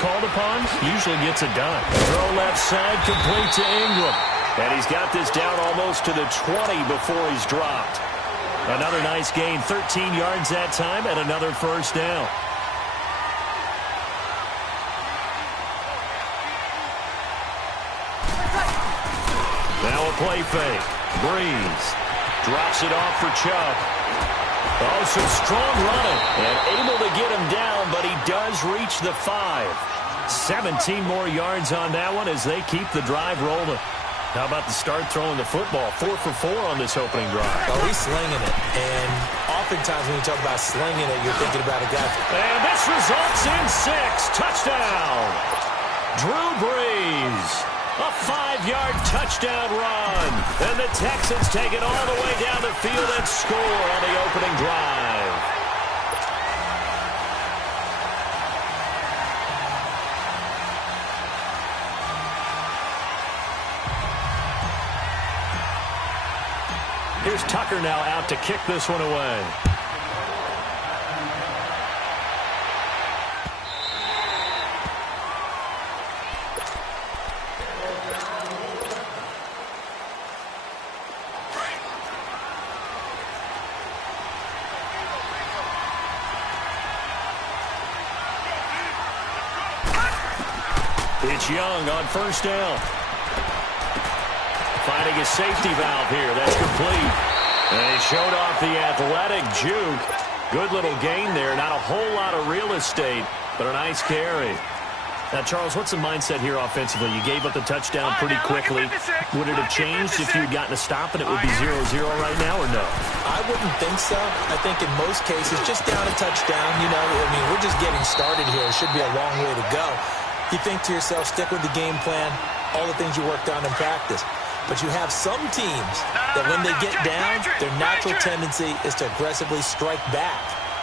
called upon, usually gets it done. Throw left side, complete to Ingram. And he's got this down almost to the 20 before he's dropped. Another nice gain, 13 yards that time, and another first down. Now a play fake. Breeze drops it off for Chubb. Oh, some strong running, and able to get him down, but he does reach the 5. 17 more yards on that one as they keep the drive rolling. How about the start throwing the football? 4 for 4 on this opening drive. Oh, he's slinging it. And oftentimes when you talk about slinging it, you're thinking about a guy. And this results in 6. Touchdown. Drew Brees. A 5-yard touchdown run. And the Texans take it all the way down the field and score on the opening drive. Here's Tucker now out to kick this one away. It's Young on first down. Finding a safety valve here. That's complete. And he showed off the athletic juke. Good little gain there. Not a whole lot of real estate, but a nice carry. Now, Charles, what's the mindset here offensively? You gave up the touchdown pretty quickly. Would it have changed if you had gotten a stop and it would be 0-0 right now, or no? I wouldn't think so. I think in most cases, just down a touchdown, you know, I mean, we're just getting started here. It should be a long way to go. You think to yourself, stick with the game plan, all the things you worked on in practice. But you have some teams that when they get down, their natural tendency is to aggressively strike back.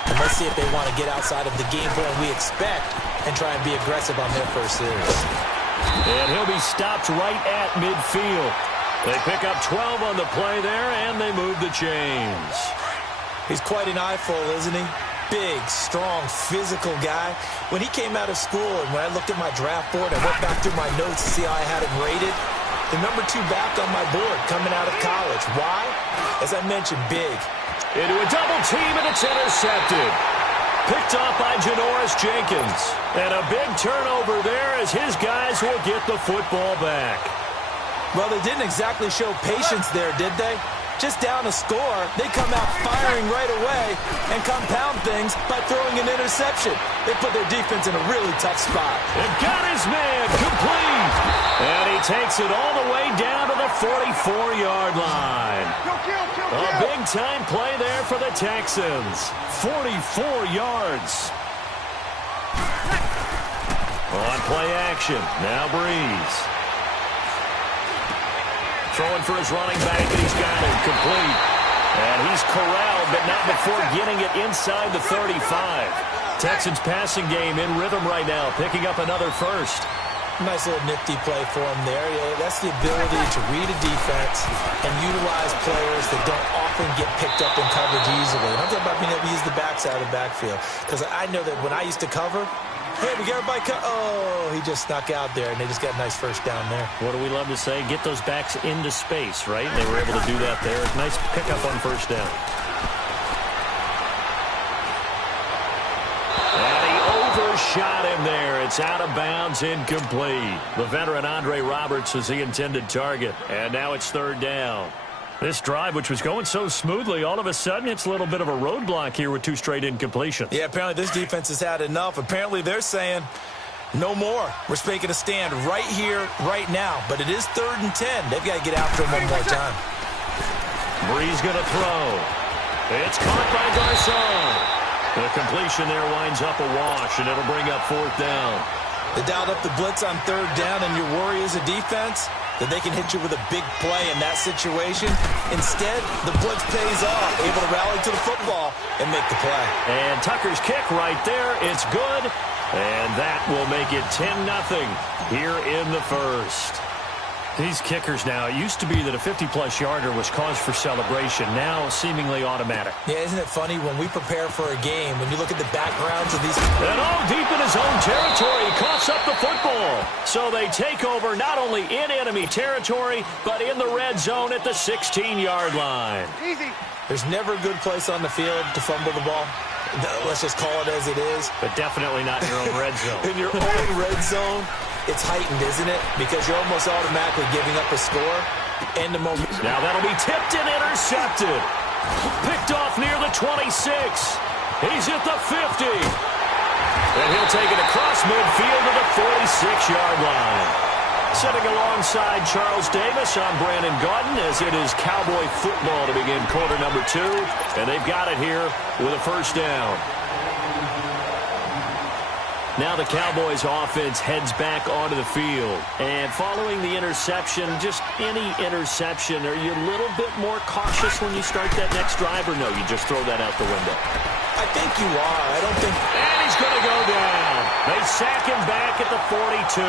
And let's see if they want to get outside of the game plan we expect and try and be aggressive on their first series. And he'll be stopped right at midfield. They pick up 12 on the play there, and they move the chains. He's quite an eyeful, isn't he? Big, strong, physical guy. When he came out of school and when I looked at my draft board, I went back through my notes to see how I had him rated. The number 2 back on my board coming out of college. Why? As I mentioned, big. Into a double team, and it's intercepted. Picked off by Janoris Jenkins. And a big turnover there as his guys will get the football back. Well, they didn't exactly show patience there, did they? Just down a score, they come out firing right away and compound things by throwing an interception. They put their defense in a really tough spot. And got his man complete. And he takes it all the way down to the 44-yard line. A big-time play there for the Texans. 44 yards. On play action, now Breeze. Throwing for his running back, and he's got it complete. And he's corralled, but not before getting it inside the 35. Texans passing game in rhythm right now, picking up another first. Nice little nifty play for him there. Yeah, that's the ability to read a defense and utilize players that don't often get picked up in coverage easily. And I'm talking about being able to use the backside of the backfield. Because I know that when I used to cover, hey, we got everybody oh, he just snuck out there, and they just got a nice first down there. What do we love to say? Get those backs into space, right? They were able to do that there. Nice pickup on first down. And he overshot him there. It's out of bounds, incomplete. The veteran Andre Roberts is the intended target. And now it's third down. This drive, which was going so smoothly, all of a sudden it's a little bit of a roadblock here with 2 straight incompletions. Yeah, apparently this defense has had enough. Apparently they're saying no more. We're making a stand right here, right now. But it is 3rd and 10. They've got to get after him one more time. Breeze going to throw. It's caught by Garcon. The completion there winds up a wash, and it'll bring up 4th down. They dialed up the blitz on 3rd down, and your worry as a defense that they can hit you with a big play in that situation. Instead, the blitz pays off, able to rally to the football and make the play. And Tucker's kick right there, it's good. And that will make it 10-0 here in the first. These kickers now, it used to be that a 50-plus yarder was cause for celebration. Now, seemingly automatic. Yeah, isn't it funny when we prepare for a game, when you look at the backgrounds of these... And deep in his own territory, he coughs up the football. So they take over not only in enemy territory, but in the red zone at the 16-yard line. Easy. There's never a good place on the field to fumble the ball. Let's just call it as it is. But definitely not in your own red zone. In your own red zone, it's heightened, isn't it? Because you're almost automatically giving up a score. And the moment. Now that'll be tipped and intercepted. Picked off near the 26. He's at the 50. And he'll take it across midfield to the 46-yard line. Sitting alongside Charles Davis, I'm Brandon Gaudin, as it is Cowboy football to begin quarter number 2. And they've got it here with a first down. Now the Cowboys offense heads back onto the field. And following the interception, just any interception, are you a little bit more cautious when you start that next drive, or no, you just throw that out the window? I think you are. I don't think... And he's going to go down. They sack him back at the 42.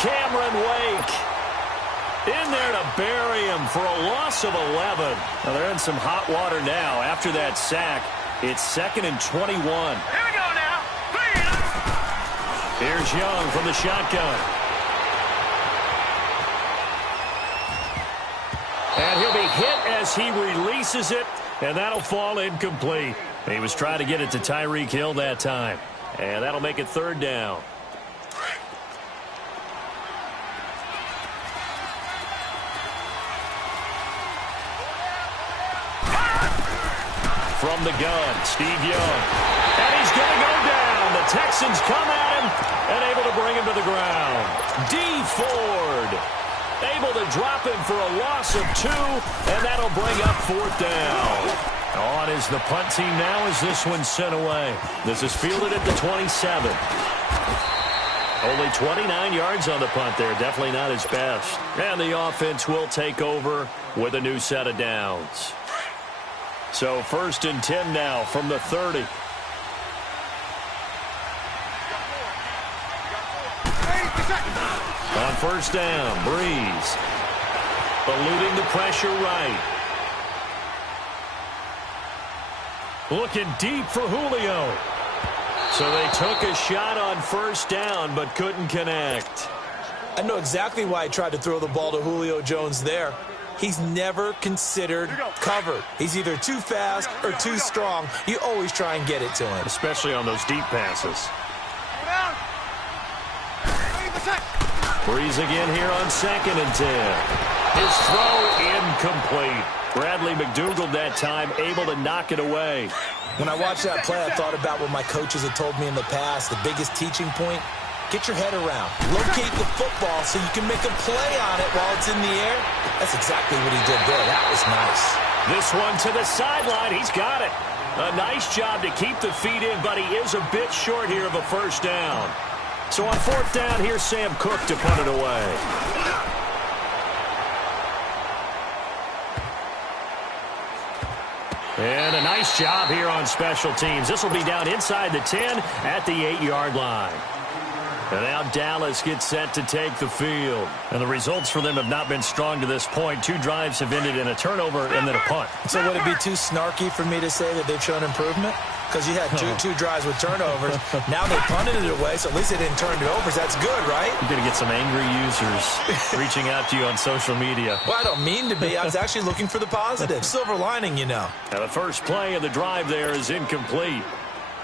Cameron Wake in there to bury him for a loss of 11. Now they're in some hot water now. After that sack, it's 2nd and 21. Here we go now. Here's Young from the shotgun. And he'll be hit as he releases it, and that'll fall incomplete. He was trying to get it to Tyreek Hill that time, and that'll make it 3rd down. From the gun, Steve Young. And he's going to go down. The Texans come at him and able to bring him to the ground. D. Ford able to drop him for a loss of 2, and that'll bring up 4th down. On is the punt team now as this one's sent away. This is fielded at the 27. Only 29 yards on the punt there. Definitely not his best. And the offense will take over with a new set of downs. So 1st and 10 now from the 30. On 1st down, Breeze eluding the pressure right. Looking deep for Julio. So they took a shot on 1st down but couldn't connect. I know exactly why I tried to throw the ball to Julio Jones there. He's never considered covered. He's either too fast or too strong. You always try and get it to him. Especially on those deep passes. Breeze again here on 2nd and 10. His throw incomplete. Bradley McDougald that time able to knock it away. When I watched that play, I thought about what my coaches had told me in the past. The biggest teaching point, get your head around. Locate the football so you can make a play on it while it's in the air. That's exactly what he did there. That was nice. This one to the sideline. He's got it. A nice job to keep the feet in, but he is a bit short here of a 1st down. So on 4th down, here's Sam Cook to punt it away. And a nice job here on special teams. This will be down inside the 10 at the 8-yard line. And now Dallas gets set to take the field. And the results for them have not been strong to this point. 2 drives have ended in a turnover and then a punt. So would it be too snarky for me to say that they've shown improvement? Because you had two drives with turnovers. Now they punted it away, so at least they didn't turn it over. That's good, right? You're going to get some angry users reaching out to you on social media. Well, I don't mean to be. I was actually looking for the positive. Silver lining, you know. Now the first play of the drive there is incomplete.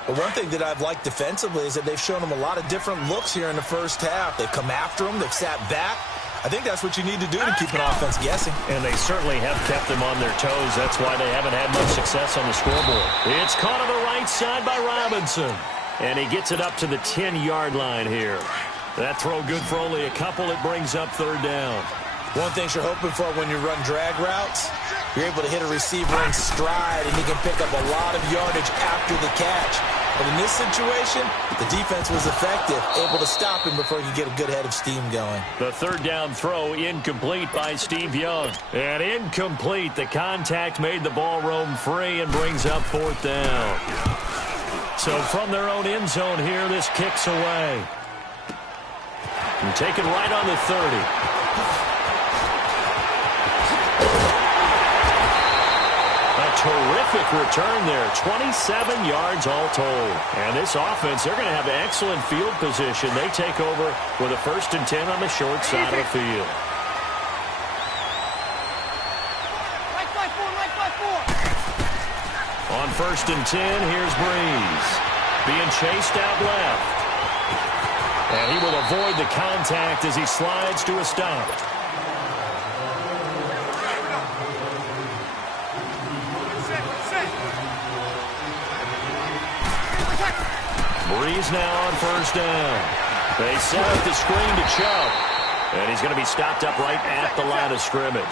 But one thing that I've liked defensively is that they've shown them a lot of different looks here in the first half. They've come after them. They've sat back. I think that's what you need to do to keep an offense guessing. And they certainly have kept them on their toes. That's why they haven't had much success on the scoreboard. It's caught on the right side by Robinson. And he gets it up to the 10-yard line here. That throw good for only a couple. It brings up 3rd down. One thing you're hoping for when you run drag routes, you're able to hit a receiver in stride, and he can pick up a lot of yardage after the catch. But in this situation, the defense was effective, able to stop him before he could get a good head of steam going. The 3rd down throw incomplete by Steve Young. And incomplete. The contact made the ball roam free and brings up 4th down. So from their own end zone here, this kicks away. And taken right on the 30. a terrific return there. 27 yards all told. And this offense, they're going to have excellent field position. They take over with a 1st and 10 on the short side of the field. On 1st and 10, here's Breeze. Being chased out left. And he will avoid the contact as he slides to a stop. Breeze now on 1st down. They set up the screen to Chubb. And he's going to be stopped up right at the line of scrimmage.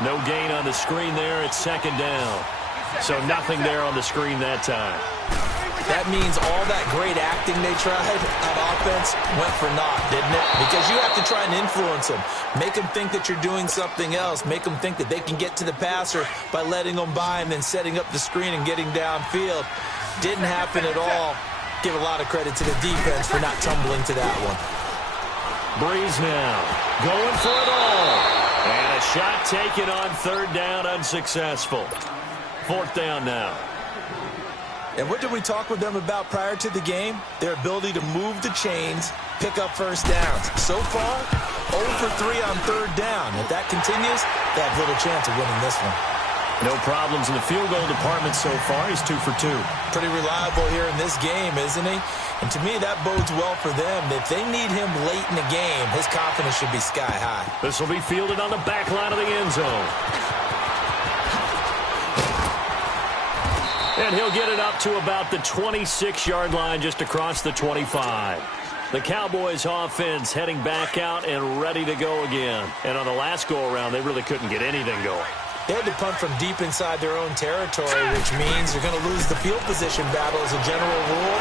No gain on the screen there. It's 2nd down. So nothing there on the screen that time. That means all that great acting they tried on offense went for naught, didn't it? Because you have to try and influence them. Make them think that you're doing something else. Make them think that they can get to the passer by letting them by and then setting up the screen and getting downfield. Didn't happen at all. Give a lot of credit to the defense for not tumbling to that one. Breeze now going for it all. And a shot taken on 3rd down, unsuccessful. 4th down now. And what did we talk with them about prior to the game? Their ability to move the chains, pick up 1st downs. So far, 0 for 3 on 3rd down. If that continues, they have little chance of winning this one. No problems in the field goal department so far. He's 2 for 2. Pretty reliable here in this game, isn't he? And to me, that bodes well for them. If they need him late in the game, his confidence should be sky high. This will be fielded on the back line of the end zone. And he'll get it up to about the 26-yard line, just across the 25. The Cowboys offense heading back out and ready to go again. And on the last go-around, they really couldn't get anything going. They had to punt from deep inside their own territory, which means they're going to lose the field position battle as a general rule.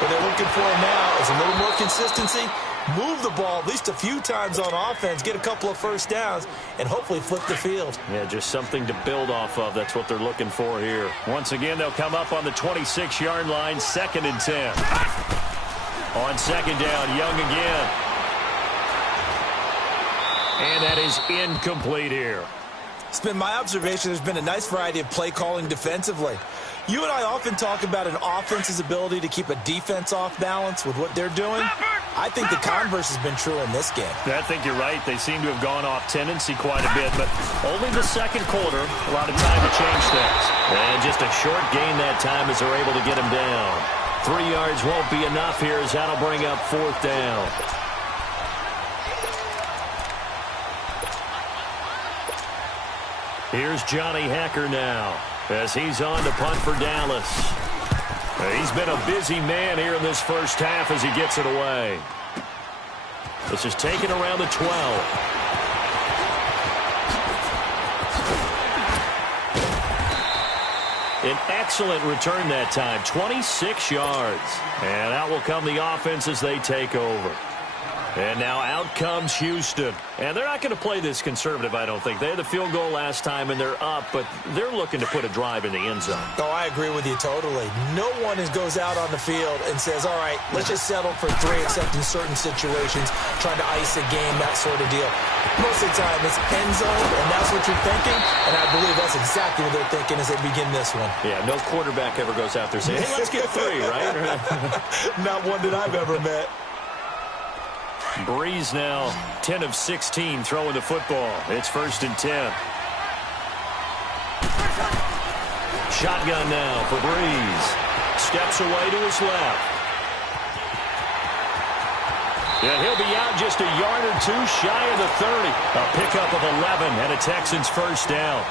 What they're looking for now is a little more consistency, move the ball at least a few times on offense, get a couple of 1st downs, and hopefully flip the field. Yeah, just something to build off of. That's what they're looking for here. Once again, they'll come up on the 26-yard line, 2nd and 10. On 2nd down, Young again. And that is incomplete here. It's been my observation there's been a nice variety of play calling defensively. You and I often talk about an offense's ability to keep a defense off balance with what they're doing. I think the converse has been true in this game. I think you're right. They seem to have gone off tendency quite a bit, but only the 2nd quarter, a lot of time to change things. And just a short gain that time as they're able to get him down. 3 yards won't be enough here as that'll bring up 4th down. Here's Johnny Hacker now as he's on to punt for Dallas. He's been a busy man here in this 1st half as he gets it away. This is taken around the 12. An excellent return that time, 26 yards. And out will come the offense as they take over. And now out comes Houston. And they're not going to play this conservative, I don't think. They had the field goal last time, and they're up, but they're looking to put a drive in the end zone. Oh, I agree with you totally. No one goes out on the field and says, all right, let's just settle for 3, except in certain situations, trying to ice a game, that sort of deal. Most of the time, it's end zone, and that's what you're thinking, and I believe that's exactly what they're thinking as they begin this one. Yeah, no quarterback ever goes out there saying, hey, let's get 3, right? Not one that I've ever met. Breeze now 10 of 16 throwing the football. It's 1st and 10. Shotgun now for Breeze. Steps away to his left. And he'll be out just a yard or 2 shy of the 30. A pickup of 11 and a Texans 1st down.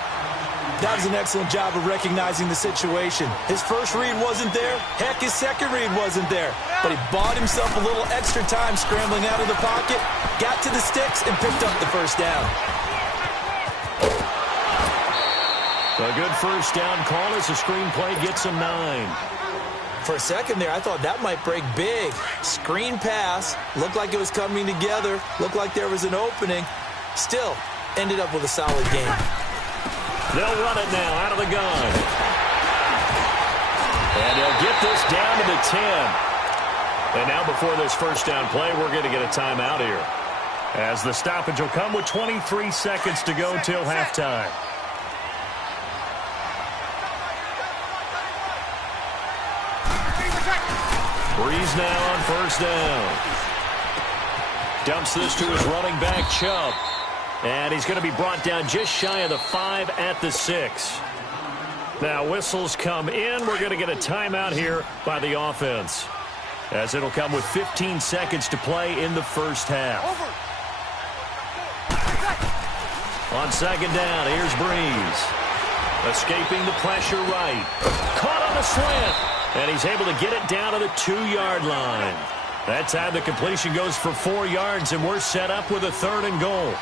That was an excellent job of recognizing the situation. His first read wasn't there. Heck, his second read wasn't there. But he bought himself a little extra time scrambling out of the pocket, got to the sticks, and picked up the 1st down. A good 1st down call as the screenplay gets him 9. For a second there, I thought that might break big. Screen pass, looked like it was coming together, looked like there was an opening. Still, ended up with a solid game. They'll run it now out of the gun. And they'll get this down to the 10. And now before this 1st down play, we're going to get a timeout here, as the stoppage will come with 23 seconds to go till halftime. Breeze now on first down. Dumps this to his running back, Chubb. And he's going to be brought down just shy of the 5 at the 6. Now whistles come in. We're going to get a timeout here by the offense, as it'll come with 15 seconds to play in the first half. On second down, here's Breeze. Escaping the pressure right. Caught on the slant. And he's able to get it down to the 2-yard line. That time the completion goes for 4 yards, and we're set up with a 3rd and goal.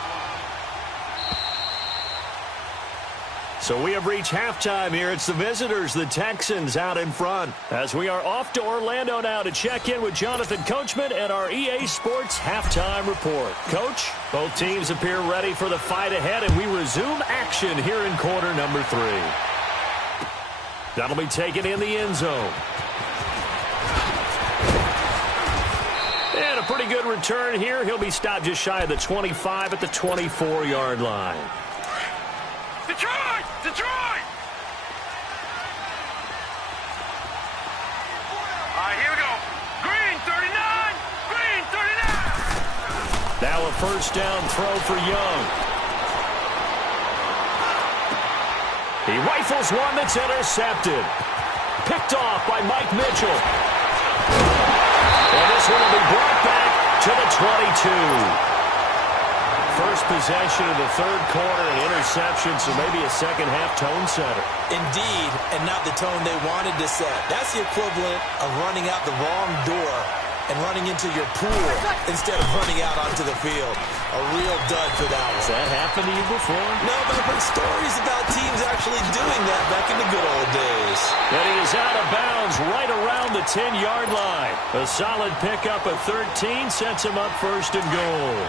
So we have reached halftime here. It's the visitors, the Texans, out in front, as we are off to Orlando now to check in with Jonathan Coachman and our EA Sports halftime report. Coach, both teams appear ready for the fight ahead, and we resume action here in quarter number 3. That'll be taken in the end zone. And a pretty good return here. He'll be stopped just shy of the 25 at the 24-yard line. Detroit! Detroit! All right, here we go. Green 39! Green 39! Now a first down throw for Young. He rifles one that's intercepted. Picked off by Mike Mitchell. And this one will be brought back to the 22. First possession of the 3rd quarter, an interception, so maybe a second-half tone setter. Indeed, and not the tone they wanted to set. That's the equivalent of running out the wrong door and running into your pool instead of running out onto the field. A real dud for that one. Has that happened to you before? No, but I've heard stories about teams actually doing that back in the good old days. And he is out of bounds right around the 10-yard line. A solid pickup of 13 sets him up 1st and goal.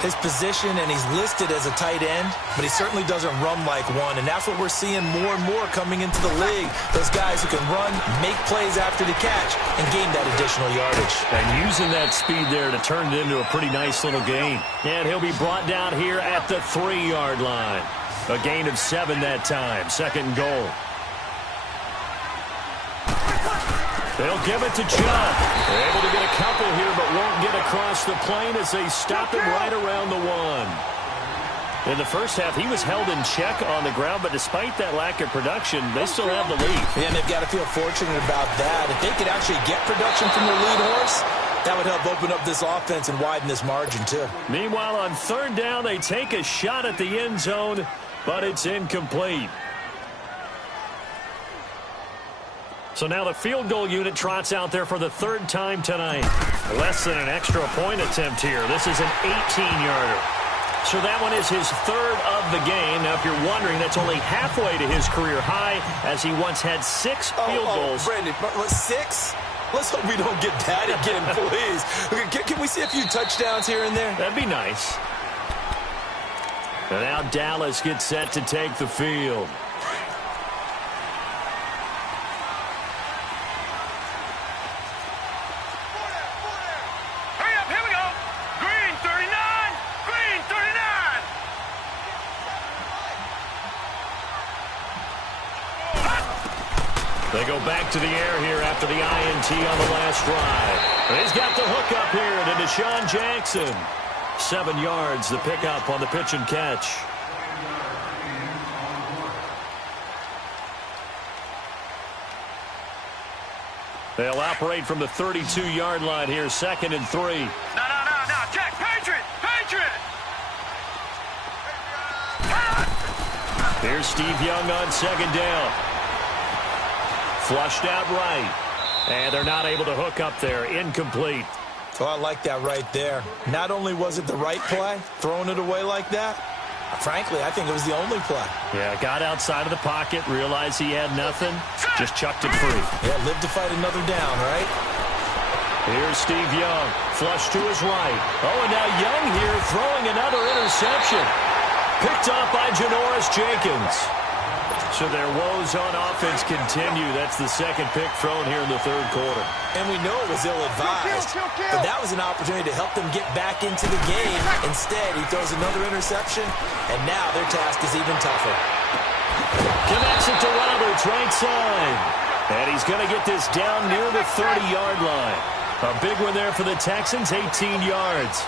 His position, and he's listed as a tight end, but he certainly doesn't run like one, and that's what we're seeing more and more coming into the league. Those guys who can run, make plays after the catch, and gain that additional yardage. And using that speed there to turn it into a pretty nice little gain. And he'll be brought down here at the 3-yard line. A gain of 7 that time, 2nd and goal. They'll give it to Chubb. They're able to get a couple here, but won't get across the plane as they stop him right around the 1. In the first half, he was held in check on the ground, but despite that lack of production, they still have the lead. Yeah, and they've got to feel fortunate about that. If they could actually get production from their lead horse, that would help open up this offense and widen this margin, too. Meanwhile, on 3rd down, they take a shot at the end zone, but it's incomplete. So now the field goal unit trots out there for the 3rd time tonight. Less than an extra point attempt here. This is an 18-yarder. So that one is his 3rd of the game. Now, if you're wondering, that's only halfway to his career high, as he once had 6 field goals. Brandon, 6? Let's hope we don't get that again, please. Can we see a few touchdowns here and there? That'd be nice. And now Dallas gets set to take the field. They go back to the air here after the INT on the last drive. And he's got the hook up here to Deshaun Jackson. 7 yards, the pickup on the pitch and catch. They'll operate from the 32-yard line here, 2nd and 3. No, Jack, Patriot! Here's Steve Young on 2nd down. Flushed out right. And they're not able to hook up there. Incomplete. Oh, I like that right there. Not only was it the right play, throwing it away like that, frankly, I think it was the only play. Yeah, got outside of the pocket, realized he had nothing, just chucked it free. Yeah, live to fight another down, right? Here's Steve Young, flush to his right. Oh, and now Young here throwing another interception. Picked off by Janoris Jenkins. So their woes on offense continue. That's the 2nd pick thrown here in the 3rd quarter. And we know it was ill-advised, but that was an opportunity to help them get back into the game. Instead, he throws another interception, and now their task is even tougher. Connects it to Roberts, right side. And he's going to get this down near the 30-yard line. A big one there for the Texans, 18 yards.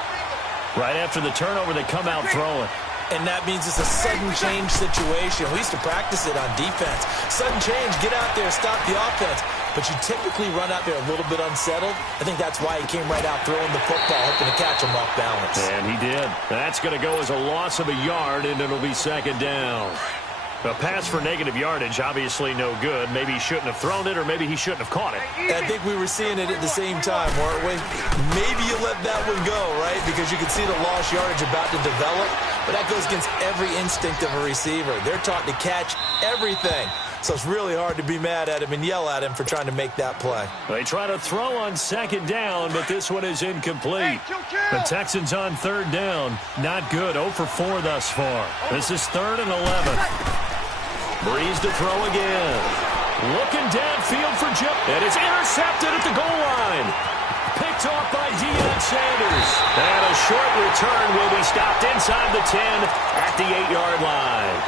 Right after the turnover, they come out throwing. And that means it's a sudden change situation. We used to practice it on defense. Sudden change, get out there, stop the offense. But you typically run out there a little bit unsettled. I think that's why he came right out throwing the football, hoping to catch him off balance. And he did. That's going to go as a loss of a yard, and it'll be second down. A pass for negative yardage, obviously no good. Maybe he shouldn't have thrown it, or maybe he shouldn't have caught it. I think we were seeing it at the same time, weren't we? Maybe you let that one go, right? Because you can see the lost yardage about to develop. But that goes against every instinct of a receiver. They're taught to catch everything. So it's really hard to be mad at him and yell at him for trying to make that play. They try to throw on second down, but this one is incomplete. The Texans on third down. Not good. 0 for 4 thus far. This is 3rd and 11. Breeze to throw again. Looking downfield for Joe. And it's intercepted at the goal line. Picked off by Deion Sanders. And a short return will be stopped inside the 10 at the 8-yard line.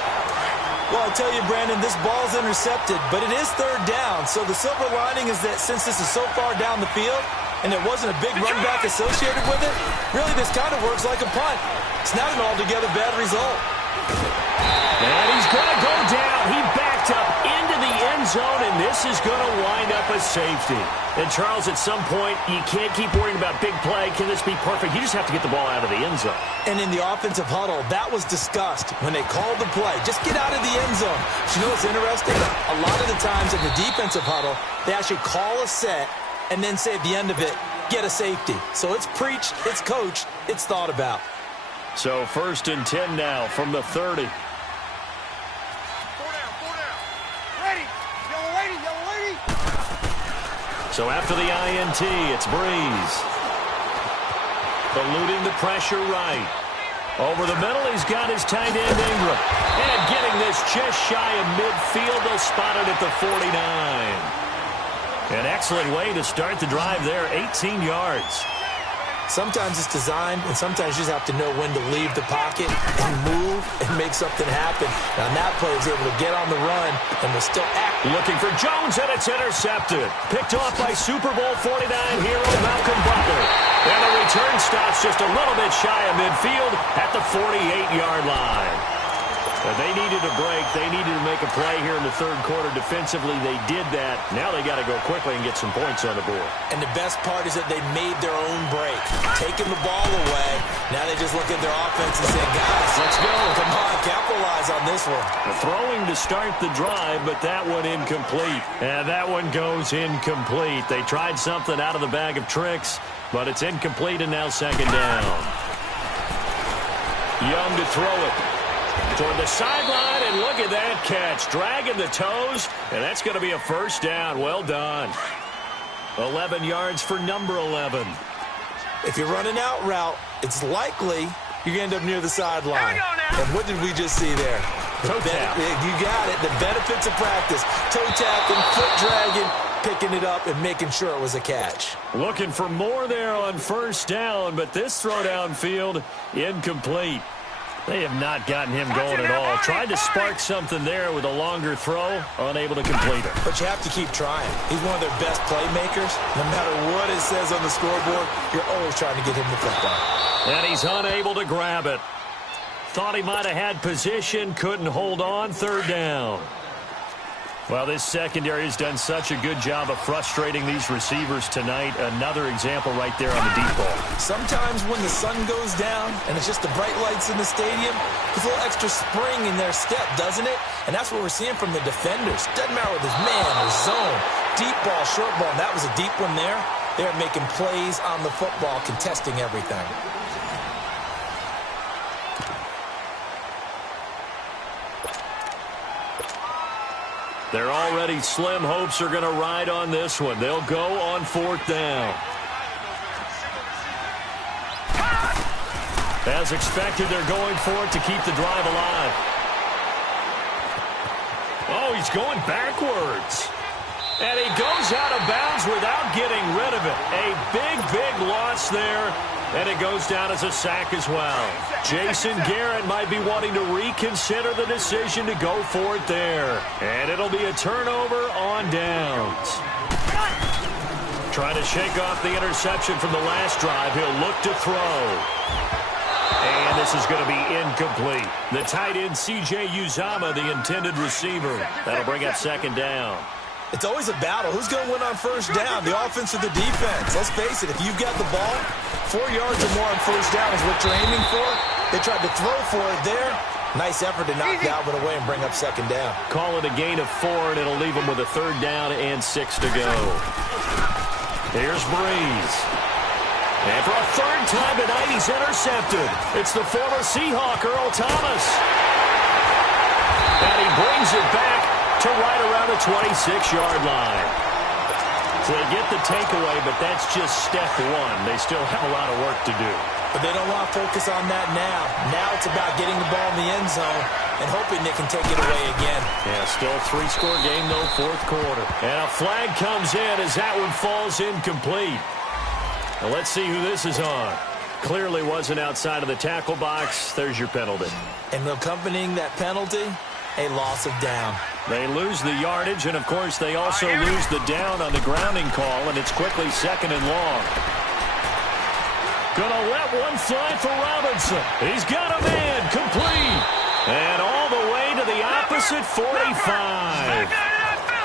Well, I'll tell you, Brandon, this ball's intercepted, but it is third down. So the silver lining is that since this is so far down the field and there wasn't a big run back associated with it, really this kind of works like a punt. It's not an altogether bad result. And he's going to go down. He backed up into the end zone, and this is going to wind up a safety. And, Charles, at some point, you can't keep worrying about big play. Can this be perfect? You just have to get the ball out of the end zone. And in the offensive huddle, that was discussed when they called the play. Just get out of the end zone. But you know what's interesting? A lot of the times in the defensive huddle, they actually call a set and then say at the end of it, get a safety. So it's preached, it's coached, it's thought about. So 1st and 10 now from the 30. So after the INT, it's Breeze. Eluding the pressure right. Over the middle, he's got his tight end, Ingram. And getting this just shy of midfield. They'll spot it at the 49. An excellent way to start the drive there, 18 yards. Sometimes it's designed, and sometimes you just have to know when to leave the pocket and move and make something happen. Now, on that play, he was able to get on the run and was still active. Looking for Jones, and it's intercepted. Picked off by Super Bowl 49 hero Malcolm Butler. And the return stops just a little bit shy of midfield at the 48-yard line. They needed a break. They needed to make a play here in the third quarter. Defensively, they did that. Now they got to go quickly and get some points on the board. And the best part is that they made their own break. Taking the ball away. Now they just look at their offense and say, guys, let's go. Come on, capitalize on this one. Throwing to start the drive, but that one incomplete. And that one goes incomplete. They tried something out of the bag of tricks, but it's incomplete, and now second down. Young to throw it. Toward the sideline, and look at that catch. Dragging the toes, and that's going to be a first down. Well done. 11 yards for number 11. If you're running out route, it's likely you're going to end up near the sideline. And what did we just see there? Toe tap. You got it. The benefits of practice. Toe tapping, foot dragging, picking it up, and making sure it was a catch. Looking for more there on first down, but this throw downfield, incomplete. They have not gotten him going at all. Tried to spark something there with a longer throw, unable to complete it. But you have to keep trying. He's one of their best playmakers. No matter what it says on the scoreboard, you're always trying to get him the football. And he's unable to grab it. Thought he might have had position, couldn't hold on, third down. Well, this secondary has done such a good job of frustrating these receivers tonight. Another example right there on the deep ball. Sometimes when the sun goes down and it's just the bright lights in the stadium, there's a little extra spring in their step, doesn't it? And that's what we're seeing from the defenders. Doesn't matter with his man or zone. Deep ball, short ball. That was a deep one there. They're making plays on the football, contesting everything. They're already slim hopes are going to ride on this one. They'll go on fourth down. As expected, they're going for it to keep the drive alive. Oh, he's going backwards. And he goes out of bounds without getting rid of it. A big loss there. And it goes down as a sack as well. Jason Garrett might be wanting to reconsider the decision to go for it there. And it'll be a turnover on downs. Trying to shake off the interception from the last drive. He'll look to throw. And this is going to be incomplete. The tight end, C.J. Uzama, the intended receiver. That'll bring up second down. It's always a battle. Who's going to win on first down, the offense or the defense? Let's face it, if you've got the ball, 4 yards or more on first down is what you're aiming for. They tried to throw for it there. Nice effort to knock Dalvin away and bring up second down. Call it a gain of 4, and it'll leave them with a third down and 6 to go. Here's Breeze. And for a third time tonight, he's intercepted. It's the former Seahawk, Earl Thomas. And he brings it back to right around the 26-yard line. So they get the takeaway, but that's just step one. They still have a lot of work to do. But they don't want to focus on that now. Now it's about getting the ball in the end zone and hoping they can take it away again. Yeah, still a 3-score game, though, fourth quarter. And a flag comes in as that one falls incomplete. Now let's see who this is on. Clearly wasn't outside of the tackle box. There's your penalty. And accompanying that penalty, a loss of down. They lose the yardage, and, of course, they also lose the down on the grounding call, and it's quickly second and long. Gonna let one fly for Robinson. He's got a man, complete. And all the way to the opposite 45.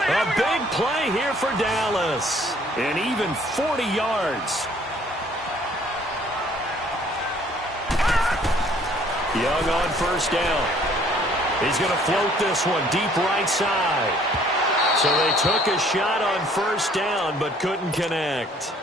A big play here for Dallas. And even 40 yards. Young on first down. He's going to float this one deep right side. So they took a shot on first down but couldn't connect.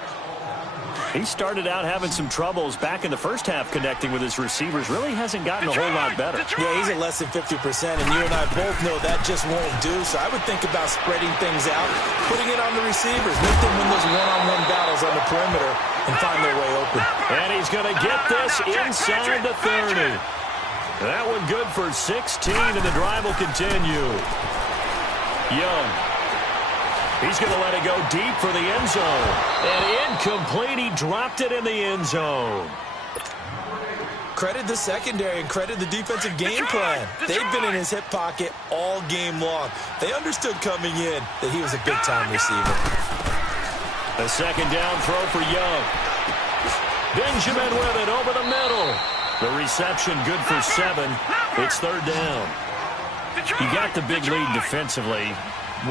He started out having some troubles back in the first half connecting with his receivers. Really hasn't gotten a whole lot better. Yeah, he's at less than 50%, and you and I both know that just won't do. So I would think about spreading things out, putting it on the receivers, make them win those one-on-one battles on the perimeter and find their way open. And he's going to get this inside the 30. That one good for 16, and the drive will continue. Young. He's going to let it go deep for the end zone. And incomplete. He dropped it in the end zone. Credit the secondary and credit the defensive game plan. They've been in his hip pocket all game long. They understood coming in that he was a big-time receiver. A second down throw for Young. Benjamin with it over the middle. The reception good for 7. It's third down. You got the big lead defensively.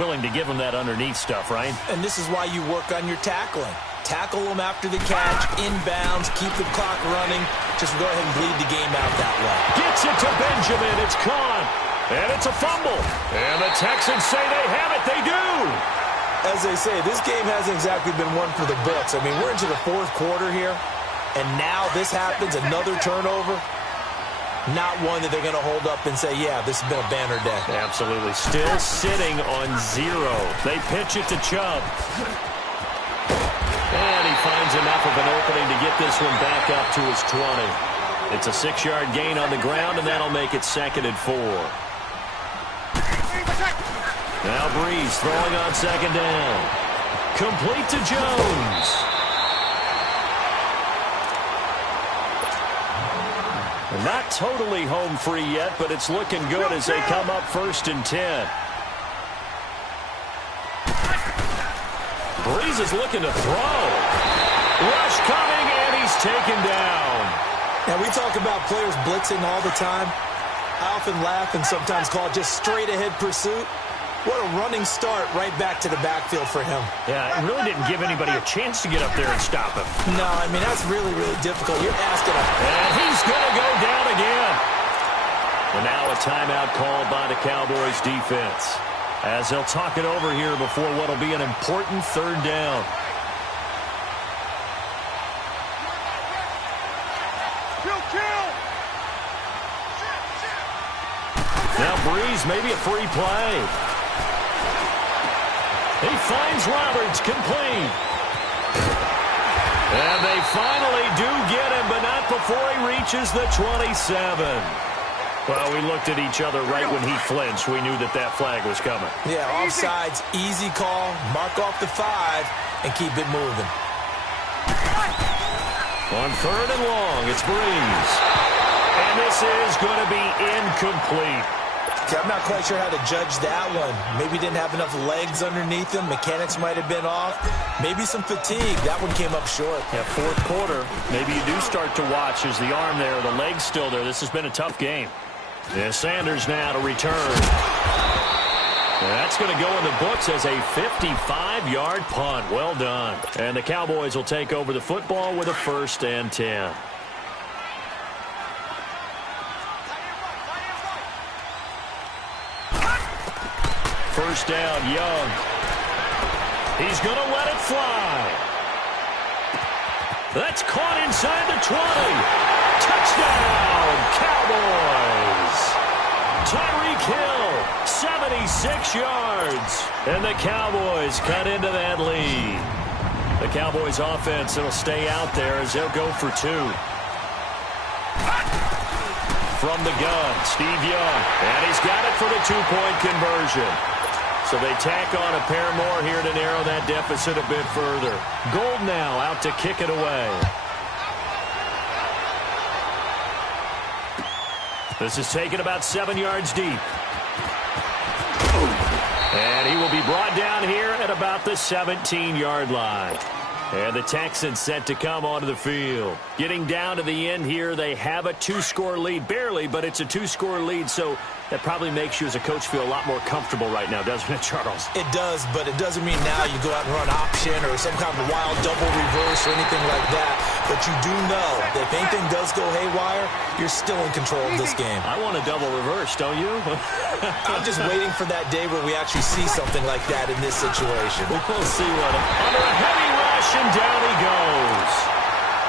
Willing to give him that underneath stuff, right? And this is why you work on your tackling. Tackle them after the catch, inbounds, keep the clock running. Just go ahead and bleed the game out that way. Gets it to Benjamin. It's caught. And it's a fumble. And the Texans say they have it. They do. As they say, this game hasn't exactly been one for the books. I mean, we're into the fourth quarter here. And now this happens, another turnover. Not one that they're going to hold up and say, yeah, this has been a banner day. Absolutely. Still sitting on 0. They pitch it to Chubb. And he finds enough of an opening to get this one back up to his 20. It's a 6-yard gain on the ground, and that'll make it second and 4. Now Breeze throwing on second down. Complete to Jones. Not totally home free yet, but it's looking good as they come up first and 10. Breeze is looking to throw. Rush coming, and he's taken down. Now, we talk about players blitzing all the time. I often laugh and sometimes call it just straight-ahead pursuit. What a running start right back to the backfield for him. Yeah, it really didn't give anybody a chance to get up there and stop him. No, I mean, that's really, really difficult. You're asking him. And he's going to go down again. And now a timeout called by the Cowboys defense, as they'll talk it over here before what will be an important third down. Now Breeze, maybe a free play. He finds Roberts, complete. And they finally do get him, but not before he reaches the 27. Well, we looked at each other right when he flinched. We knew that that flag was coming. Yeah, offsides, easy call. Mark off the 5 and keep it moving. On 3rd and long, it's Breeze. And this is going to be incomplete. See, I'm not quite sure how to judge that one. Maybe didn't have enough legs underneath him. Mechanics might have been off. Maybe some fatigue. That one came up short. Yeah, 4th quarter. Maybe you do start to watch as the arm there, the leg's still there. This has been a tough game. Yeah, Sanders now to return. That's going to go in the books as a 55-yard punt. Well done. And the Cowboys will take over the football with a 1st and 10. First down, Young. He's going to let it fly. That's caught inside the 20. Touchdown, Cowboys. Tyreek Hill, 76 yards. And the Cowboys cut into that lead. The Cowboys offense, it'll stay out there as they'll go for 2. From the gun, Steve Young. And he's got it for the 2-point conversion. So they tack on a pair more here to narrow that deficit a bit further. Gold now out to kick it away. This is taken about 7 yards deep. And he will be brought down here at about the 17-yard line. And the Texans set to come onto the field. Getting down to the end here, they have a 2-score lead. Barely, but it's a 2-score lead, so that probably makes you as a coach feel a lot more comfortable right now, doesn't it, Charles? It does, but it doesn't mean now you go out and run option or some kind of wild double reverse or anything like that. But you do know that if anything does go haywire, you're still in control of this game. I want a double reverse, don't you? I'm just waiting for that day where we actually see something like that in this situation. We'll see what. Under a heavy rush, and down he goes.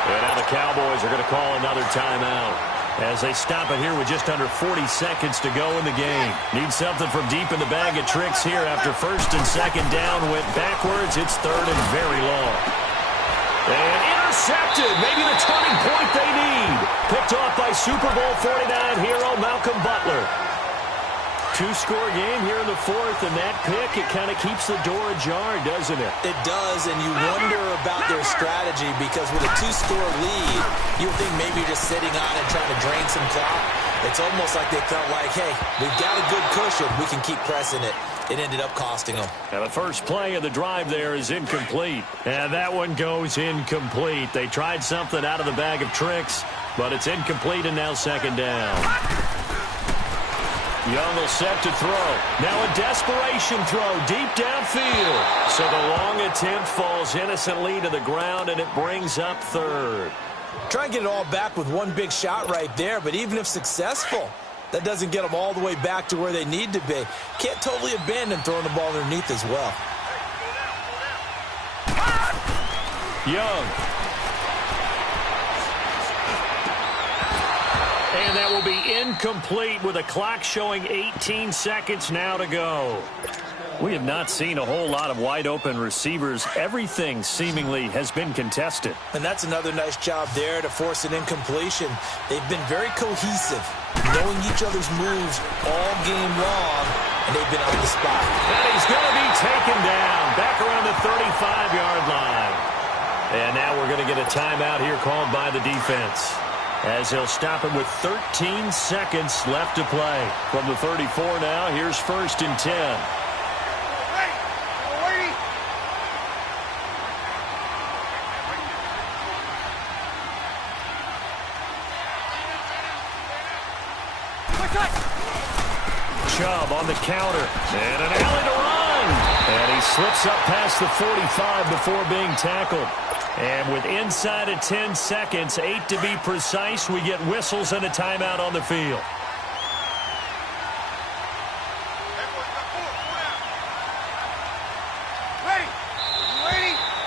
And now the Cowboys are going to call another timeout as they stop it here with just under 40 seconds to go in the game. Need something from deep in the bag of tricks here after 1st and 2nd down. Went backwards. It's 3rd and very long. And intercepted. Maybe the turning point they need. Picked off by Super Bowl 49 hero Malcolm Butler. 2-score game here in the 4th, and that pick, it kind of keeps the door ajar, doesn't it? It does, and you wonder about their strategy because with a 2-score lead, you would think maybe you're just sitting on and trying to drain some clock. It's almost like they felt like, hey, we've got a good cushion. We can keep pressing it. It ended up costing them. And the first play of the drive there is incomplete. And that one goes incomplete. They tried something out of the bag of tricks, but it's incomplete and now 2nd down. Young will set to throw. Now a desperation throw deep downfield. So the long attempt falls innocently to the ground, and it brings up 3rd. Try and get it all back with one big shot right there, but even if successful, that doesn't get them all the way back to where they need to be. Can't totally abandon throwing the ball underneath as well. Young. And that will be incomplete with a clock showing 18 seconds now to go. We have not seen a whole lot of wide-open receivers. Everything seemingly has been contested. And that's another nice job there to force an incompletion. They've been very cohesive, knowing each other's moves all game long, and they've been on the spot. And he's going to be taken down back around the 35-yard line. And now we're going to get a timeout here called by the defense, as he'll stop it with 13 seconds left to play. From the 34 now, here's 1st and 10. Chubb on the counter, and an alley to run. And he slips up past the 45 before being tackled. And with inside of 10 seconds, 8 to be precise, we get whistles and a timeout on the field.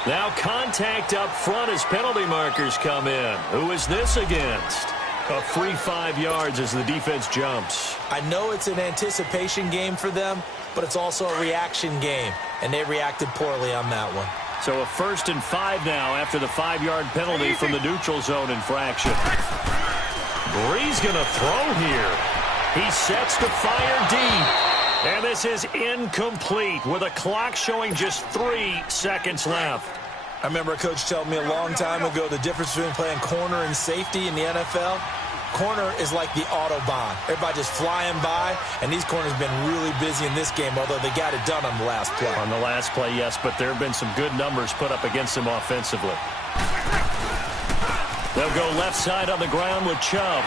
Now contact up front as penalty markers come in. Who is this against? A free 5 yards as the defense jumps. I know it's an anticipation game for them, but it's also a reaction game, and they reacted poorly on that one. So a 1st and 5 now after the 5-yard penalty from the neutral zone infraction. Breeze going to throw here. He sets to fire deep. And this is incomplete with a clock showing just 3 seconds left. I remember a coach telling me a long time ago the difference between playing corner and safety in the NFL. Corner is like the Autobahn. Everybody just flying by, and these corners have been really busy in this game, although they got it done on the last play. On the last play, yes, but there have been some good numbers put up against them offensively. They'll go left side on the ground with Chubb.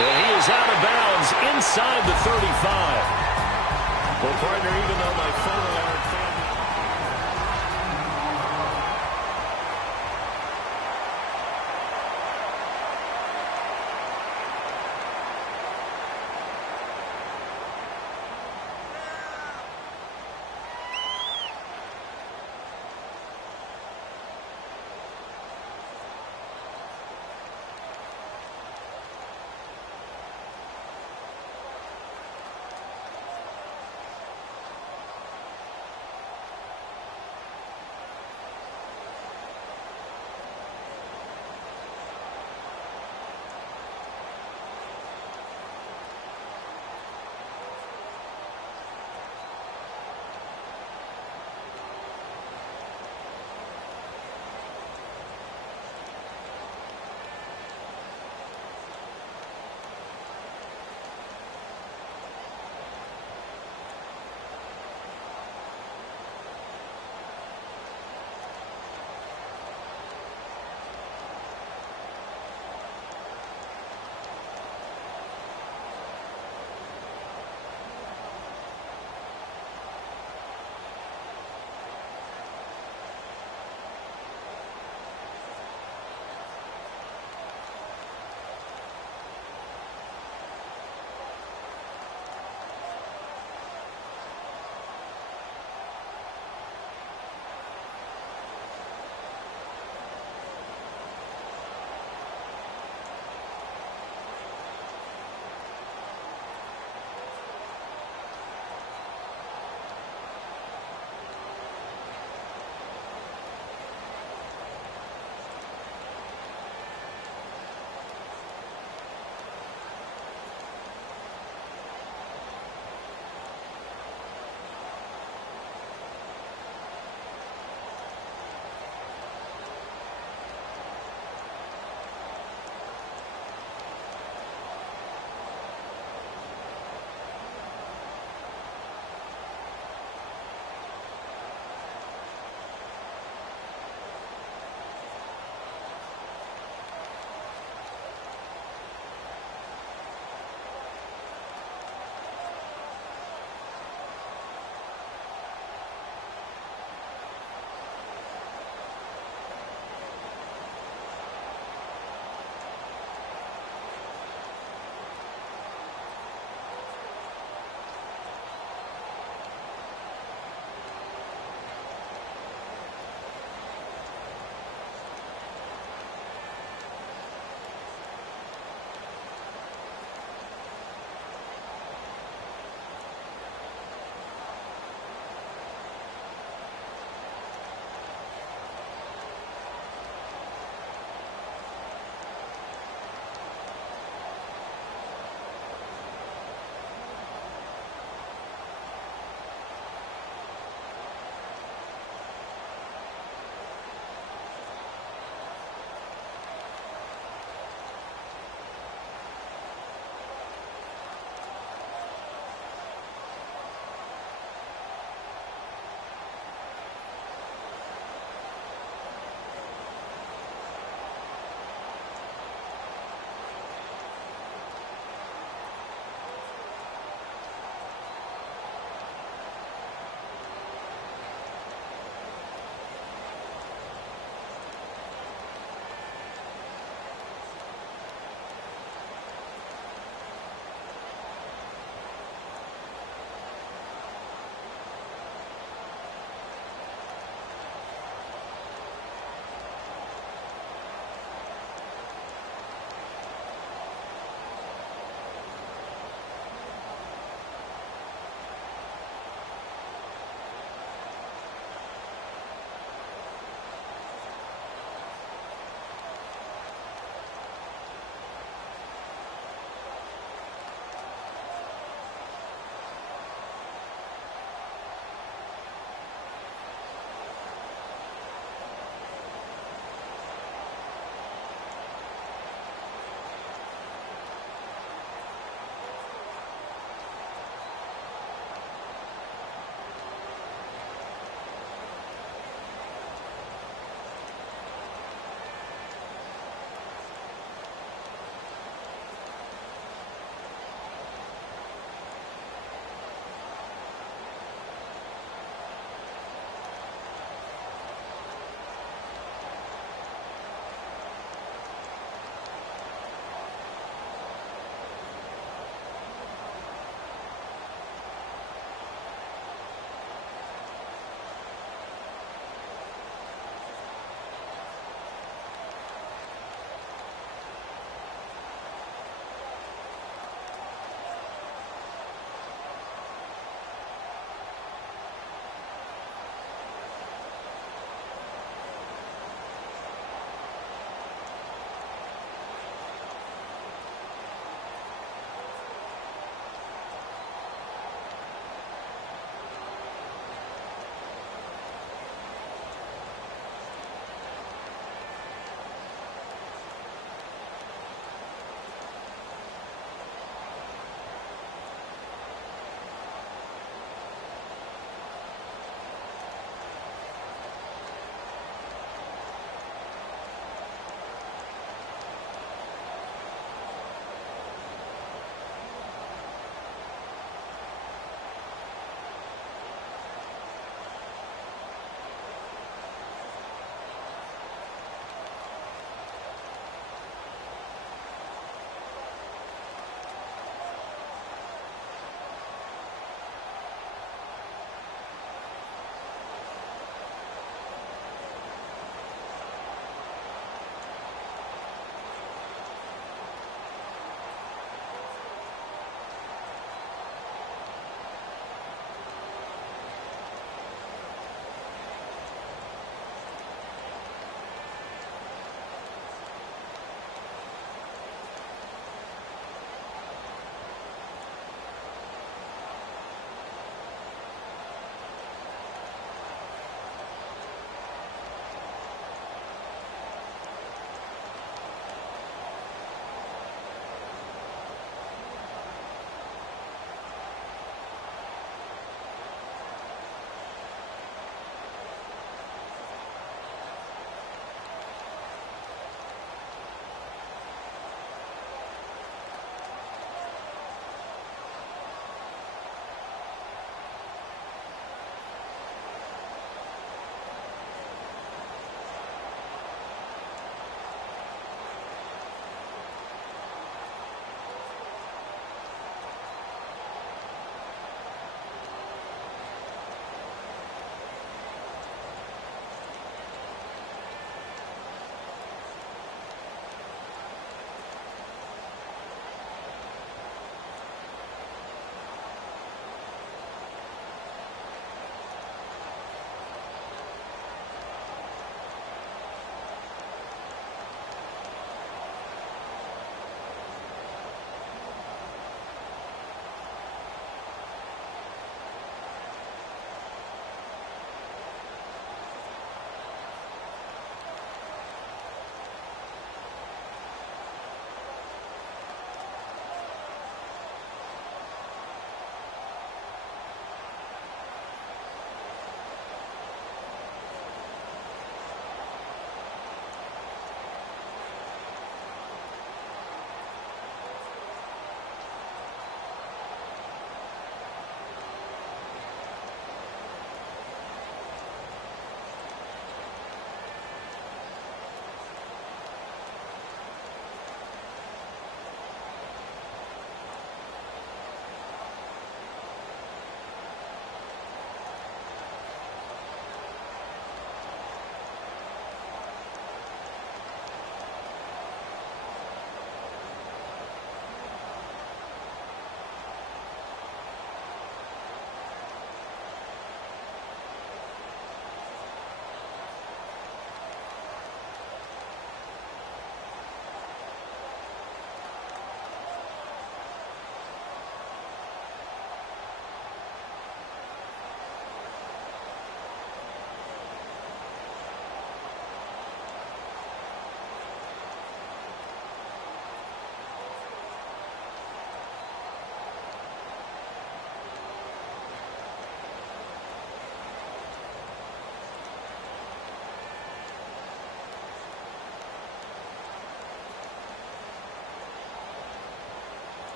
And he is out of bounds inside the 35. Well, partner, even though my phone